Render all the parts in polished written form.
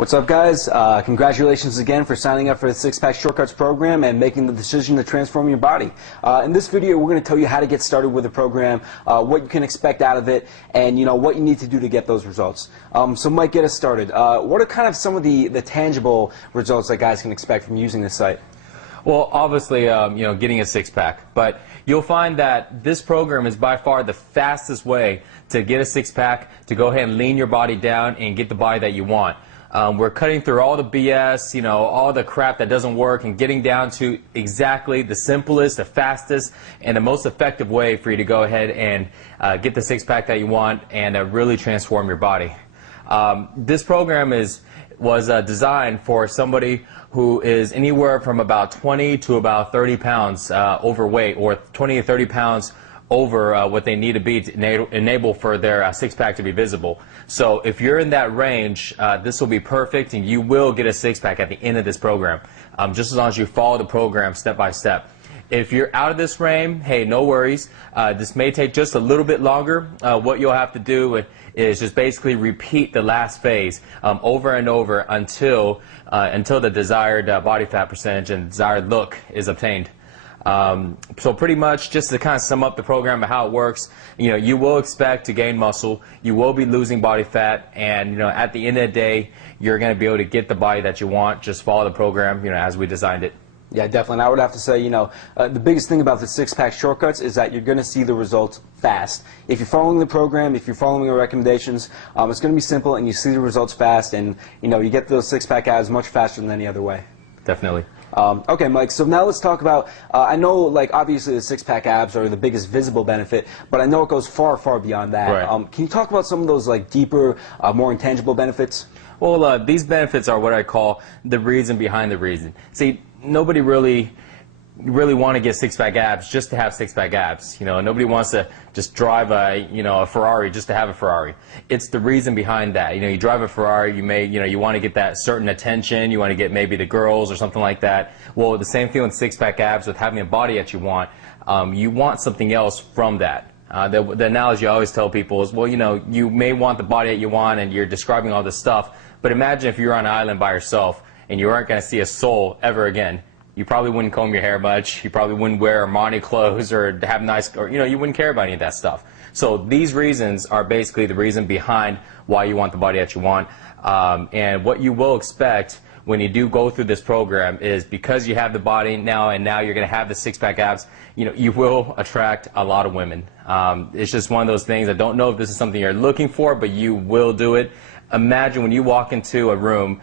What's up, guys? Congratulations again for signing up for the Six Pack Shortcuts program and making the decision to transform your body. In this video, we're going to tell you how to get started with the program, what you can expect out of it, and what you need to do to get those results. So Mike, get us started. What are kind of some of the tangible results that guys can expect from using this site? Well, obviously, getting a six-pack, but you'll find that this program is by far the fastest way to get a six-pack, to go ahead and lean your body down and get the body that you want. We're cutting through all the BS, all the crap that doesn't work, and getting down to exactly the simplest, the fastest, and the most effective way for you to go ahead and get the six-pack that you want and really transform your body. This program was designed for somebody who is anywhere from about 20 to about 30 pounds overweight, or 20 to 30 pounds over what they need to be to enable for their six-pack to be visible. So if you're in that range, this will be perfect, and you will get a six-pack at the end of this program, just as long as you follow the program step by step. If you're out of this frame, hey, no worries. This may take just a little bit longer. What you'll have to do is just basically repeat the last phase over and over until the desired body fat percentage and desired look is obtained. So pretty much, just to kind of sum up the program and how it works, you will expect to gain muscle, you will be losing body fat, and at the end of the day, you're going to be able to get the body that you want. Just follow the program, as we designed it. Yeah, definitely. And I would have to say, the biggest thing about the six-pack shortcuts is that you're going to see the results fast. If you're following the program, if you're following the recommendations, it's going to be simple, and you see the results fast, and you get those six-pack abs much faster than any other way. Definitely. Okay, Mike, so now let's talk about, I know, obviously the six-pack abs are the biggest visible benefit, but I know it goes far, far beyond that. Right. Can you talk about some of those, deeper, more intangible benefits? Well, these benefits are what I call the reason behind the reason. See, nobody really want to get six-pack abs just to have six-pack abs. Nobody wants to just drive a Ferrari just to have a Ferrari. It's the reason behind that. You drive a Ferrari, you want to get that certain attention, you want to get maybe the girls or something like that. Well, the same thing with six-pack abs, with having a body that you want something else from that. The analogy I always tell people is, well, you may want the body that you want, and you're describing all this stuff, but imagine if you're on an island by yourself and you aren't going to see a soul ever again. You probably wouldn't comb your hair much. You probably wouldn't wear Armani clothes or have nice, or you wouldn't care about any of that stuff. So these reasons are basically the reason behind why you want the body that you want. And what you will expect when you do go through this program is, because you have the body now, and now you're going to have the six-pack abs, you will attract a lot of women. It's just one of those things. I don't know if this is something you're looking for, but you will do it. Imagine when you walk into a room,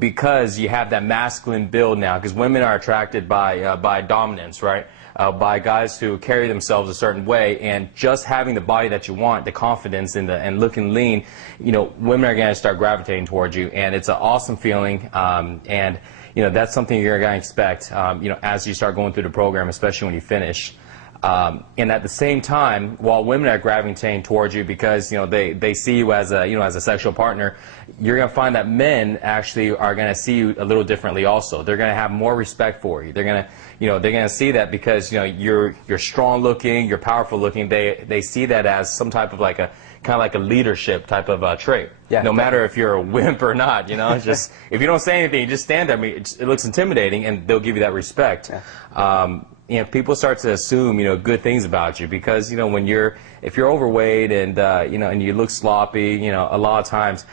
because you have that masculine build now, because women are attracted by dominance, right? By guys who carry themselves a certain way, and just having the body that you want, the confidence and looking lean, women are going to start gravitating towards you, and it's an awesome feeling, and that's something you're going to expect, as you start going through the program, especially when you finish. And at the same time, while women are gravitating towards you because they see you as a sexual partner, you're going to find that men actually are going to see you a little differently also. They're going to have more respect for you. They're going to see that because you're strong looking, you're powerful looking. They see that as some type of kind of like a leadership type of trait. Yeah, no matter if you're a wimp or not, it's just, if you don't say anything, you just stand there. It looks intimidating, and they'll give you that respect. Yeah. People start to assume, good things about you because, if you're overweight and, and you look sloppy, a lot of times,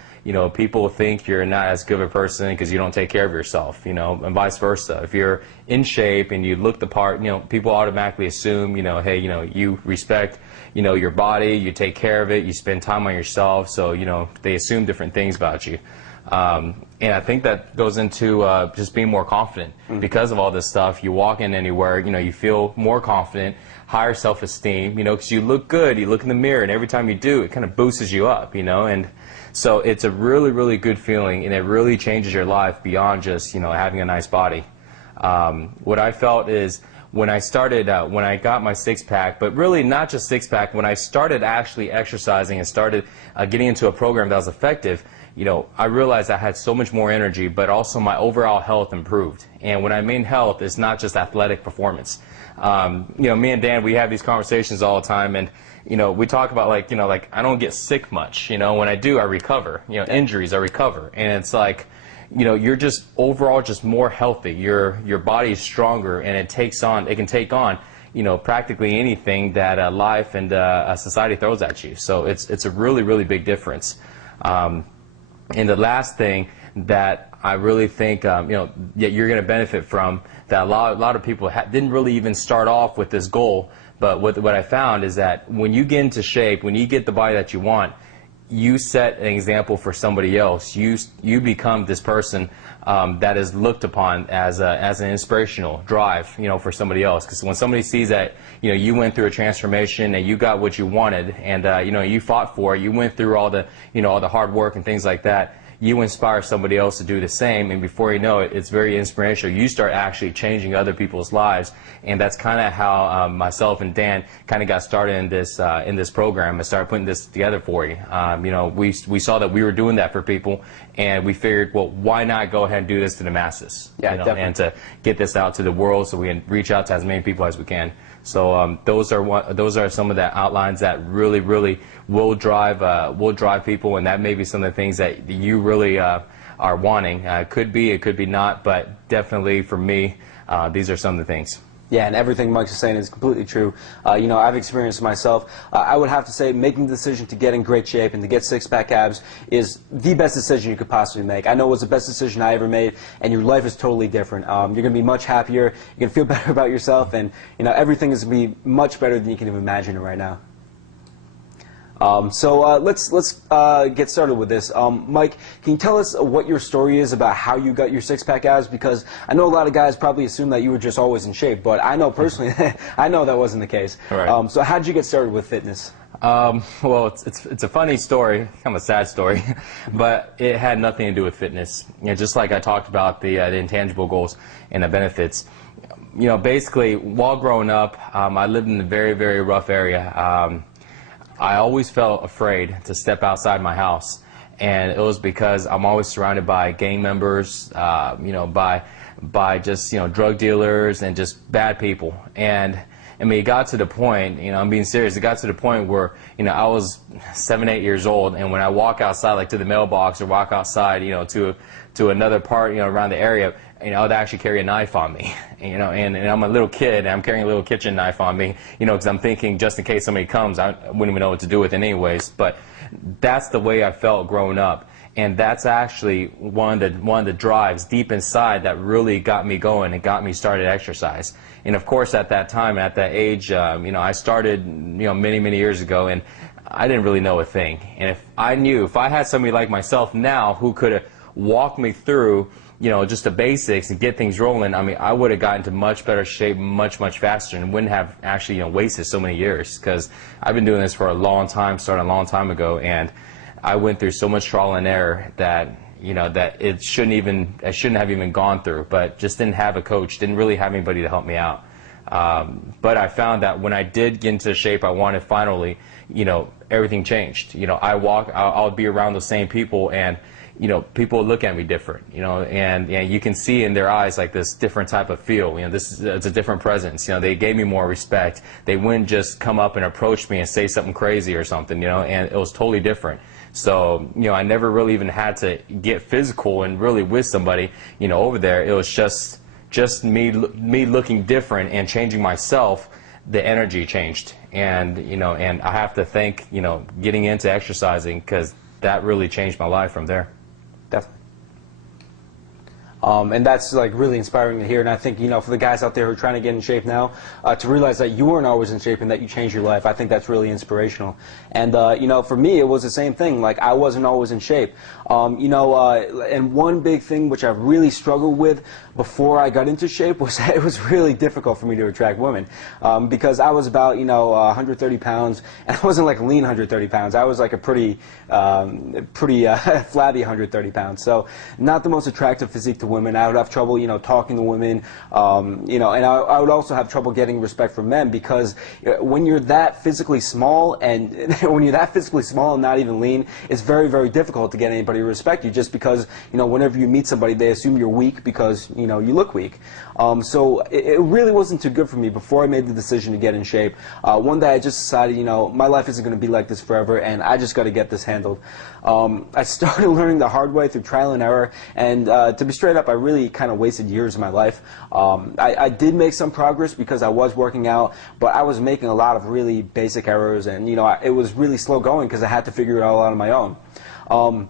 people think you're not as good of a person because you don't take care of yourself, and vice versa. If you're in shape and you look the part, people automatically assume, hey, you respect, your body, you take care of it, you spend time on yourself, so, they assume different things about you. And I think that goes into just being more confident. Because of all this stuff, you walk in anywhere, you feel more confident, higher self-esteem, because you look good, you look in the mirror, and every time you do, it kind of boosts you up, and so it's a really, really good feeling, and it really changes your life beyond just, having a nice body. What I felt is, when I started, when I got my six-pack, but really not just six-pack, when I started actually exercising and started getting into a program that was effective, you know, I realized I had so much more energy, but also my overall health improved. And when I mean health, it's not just athletic performance. You know, me and Dan, we have these conversations all the time, and you know, we talk about like, you know, like I don't get sick much. You know, when I do, I recover. You know, injuries, I recover, and it's like, you know, you're just overall just more healthy. Your body is stronger, and it can take on, you know, practically anything that life and society throws at you. So it's a really, really big difference. And the last thing that I really think, you know, that you're going to benefit from, that a lot of people didn't really even start off with this goal, but what I found is that when you get into shape, when you get the body that you want, you set an example for somebody else. You become this person that is looked upon as an inspirational drive, you know, for somebody else. Because when somebody sees that, you know, you went through a transformation and you got what you wanted, and you know, you fought for it, you went through all the, you know, all the hard work and things like that, you inspire somebody else to do the same, and before you know it, it's very inspirational. You start actually changing other people's lives, and that's kind of how myself and Dan kind of got started in this program and started putting this together for you. You know, we saw that we were doing that for people, and we figured, well, why not go ahead and do this to the masses? Yeah, you know, definitely. and to get this out to the world so we can reach out to as many people as we can. So those are some of the outlines that really, really will drive people, and that may be some of the things that you really are wanting. It could be not, but definitely for me, these are some of the things. Yeah, and everything Mike's saying is completely true. You know, I've experienced it myself. I would have to say making the decision to get in great shape and to get six-pack abs is the best decision you could possibly make. I know it was the best decision I ever made, and your life is totally different. You're going to be much happier. You're going to feel better about yourself, and you know, everything is going to be much better than you can even imagine right now. Let's get started with this. Mike, can you tell us what your story is about how you got your six-pack abs? Because I know a lot of guys probably assume that you were just always in shape, but I know personally, I know that wasn't the case. Right. So how did you get started with fitness? Well, it's a funny story, kind of a sad story, but it had nothing to do with fitness. You know, just like I talked about the intangible goals and the benefits. You know, basically, while growing up, I lived in a very, very rough area. I always felt afraid to step outside my house, and it was because I'm always surrounded by gang members, you know, by just, you know, drug dealers and just bad people. And I mean, it got to the point, you know, I'm being serious, it got to the point where, you know, I was 7, 8 years old, and when I walk outside, like to the mailbox or walk outside, you know, to another part, you know, around the area, you know, I would actually carry a knife on me, you know, and I'm a little kid, and I'm carrying a little kitchen knife on me, you know, because I'm thinking just in case somebody comes, I wouldn't even know what to do with it anyways. But that's the way I felt growing up, and that's actually one of the drives deep inside that really got me going and got me started exercise. And of course, at that time, at that age, you know, I started, you know, many, many years ago, and I didn't really know a thing. And if I had somebody like myself now who could have walked me through, you know, just the basics and get things rolling, I mean, I would have gotten to much better shape much, much faster, and wouldn't have actually, you know, wasted so many years, because I've been doing this for a long time, started a long time ago, and I went through so much trial and error that, you know, that I shouldn't have even gone through, but just didn't have a coach, didn't really have anybody to help me out. But I found that when I did get into the shape I wanted finally, you know, everything changed. You know, I'll be around those same people, and you know, people look at me different, you know, and you can see in their eyes like this different type of feel. You know, it's a different presence. You know, they gave me more respect. They wouldn't just come up and approach me and say something crazy or something, you know, and it was totally different. So, you know, I never really even had to get physical and really with somebody, you know, over there. It was just me looking different and changing myself. The energy changed, and you know, and I have to thank, you know, getting into exercising, because that really changed my life from there. Definitely. And that's like really inspiring to hear, and I think, you know, for the guys out there who are trying to get in shape now, to realize that you weren't always in shape and that you changed your life, I think that's really inspirational. And you know, for me, it was the same thing. Like, I wasn't always in shape. You know, and one big thing which I really struggled with before I got into shape was that it was really difficult for me to attract women, because I was about, you know, 130 pounds, and I wasn't like a lean 130 pounds. I was like a pretty flabby 130 pounds. So not the most attractive physique to women. women. I would have trouble, talking to women, and I would also have trouble getting respect from men, because when you're that physically small and not even lean, it's very, very difficult to get anybody to respect you, just because, whenever you meet somebody, they assume you're weak because, you look weak. So it really wasn't too good for me before I made the decision to get in shape. One day I just decided, my life isn't going to be like this forever, and I just got to get this handled. I started learning the hard way through trial and error, and to be straight up, I really kind of wasted years of my life. I did make some progress because I was working out, but I was making a lot of really basic errors, and it was really slow going because I had to figure it all out on my own.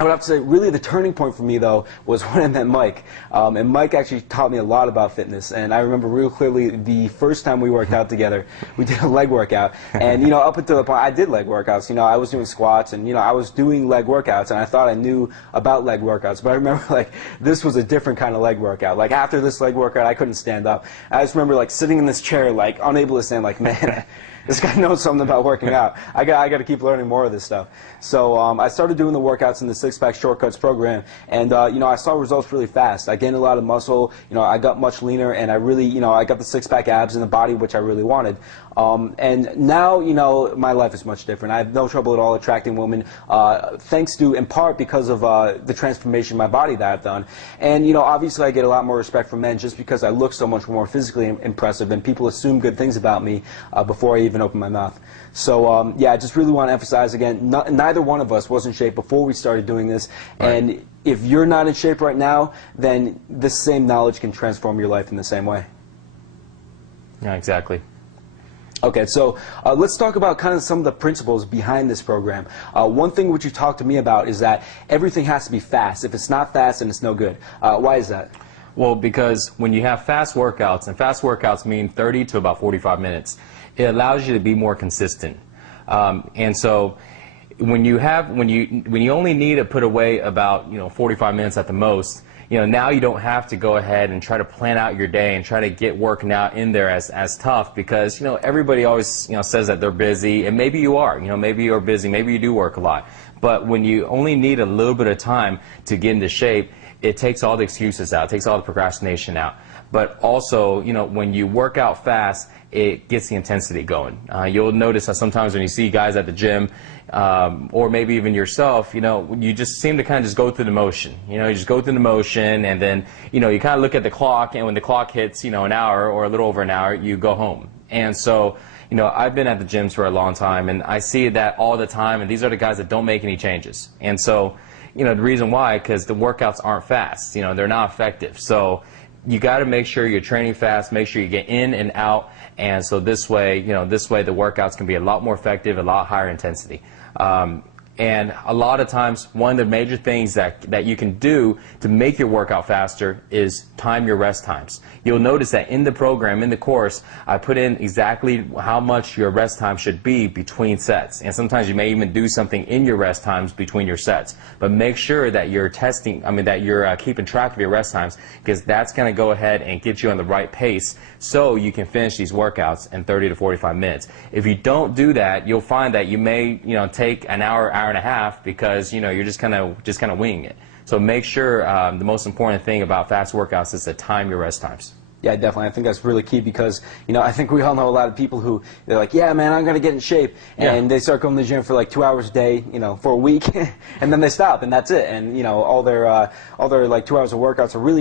I would have to say, really, the turning point for me, though, was when I met Mike. And Mike actually taught me a lot about fitness. And I remember real clearly the first time we worked out together, we did a leg workout. And, up until the point, I did leg workouts. I was doing squats, and, I was doing leg workouts, and I thought I knew about leg workouts. But I remember, this was a different kind of leg workout. After this leg workout, I couldn't stand up. I just remember, sitting in this chair, unable to stand, man, this guy knows something about working out. I got to keep learning more of this stuff. So I started doing the workouts in the Six-Pack Shortcuts program, and I saw results really fast. I gained a lot of muscle. I got much leaner, and I really, I got the six-pack abs in the body, which I really wanted. And now, my life is much different. I have no trouble at all attracting women, thanks to, in part, because of the transformation in my body that I've done. And, obviously I get a lot more respect from men just because I look so much more physically impressive, and people assume good things about me before I even open my mouth. So, yeah, I just really want to emphasize again, neither one of us was in shape before we started doing this. Right. And if you're not in shape right now, then this same knowledge can transform your life in the same way. Yeah, exactly. Okay, so let's talk about kind of some of the principles behind this program. One thing which you talked to me about is that everything has to be fast. If it's not fast, then it's no good. Why is that? Well, because when you have fast workouts, and fast workouts mean 30 to about 45 minutes, it allows you to be more consistent. And so when you only need to put away about 45 minutes at the most, now you don't have to go ahead and try to plan out your day and try to get working out in there as tough, because everybody always says that they're busy, and maybe you are, maybe you're busy, maybe you do work a lot, but when you only need a little bit of time to get into shape, it takes all the excuses out, it takes all the procrastination out. But also, when you work out fast, it gets the intensity going. You'll notice that sometimes when you see guys at the gym, or maybe even yourself, you just seem to kind of just go through the motion. You just go through the motion, and then, you kind of look at the clock, and when the clock hits, an hour or a little over an hour, you go home. And so, I've been at the gyms for a long time, and I see that all the time, and these are the guys that don't make any changes. And so, the reason why, because the workouts aren't fast, they're not effective. So you got to make sure you're training fast, make sure you get in and out, and so this way, the workouts can be a lot more effective, a lot higher intensity. And a lot of times, one of the major things that you can do to make your workout faster is time your rest times. You'll notice that in the program, in the course, I put in exactly how much your rest time should be between sets. And sometimes you may even do something in your rest times between your sets. But make sure that you're keeping track of your rest times, because that's going to go ahead and get you on the right pace so you can finish these workouts in 30 to 45 minutes. If you don't do that, you'll find that you may, take an hour and a half, because you're just kind of winging it. So make sure the most important thing about fast workouts is to time your rest times. Yeah, definitely. I think that's really key, because I think we all know a lot of people who, they're like, yeah, man, I'm going to get in shape, and they start going to the gym for 2 hours a day, for a week, and then they stop, and that's it. And all their 2 hours of workouts are really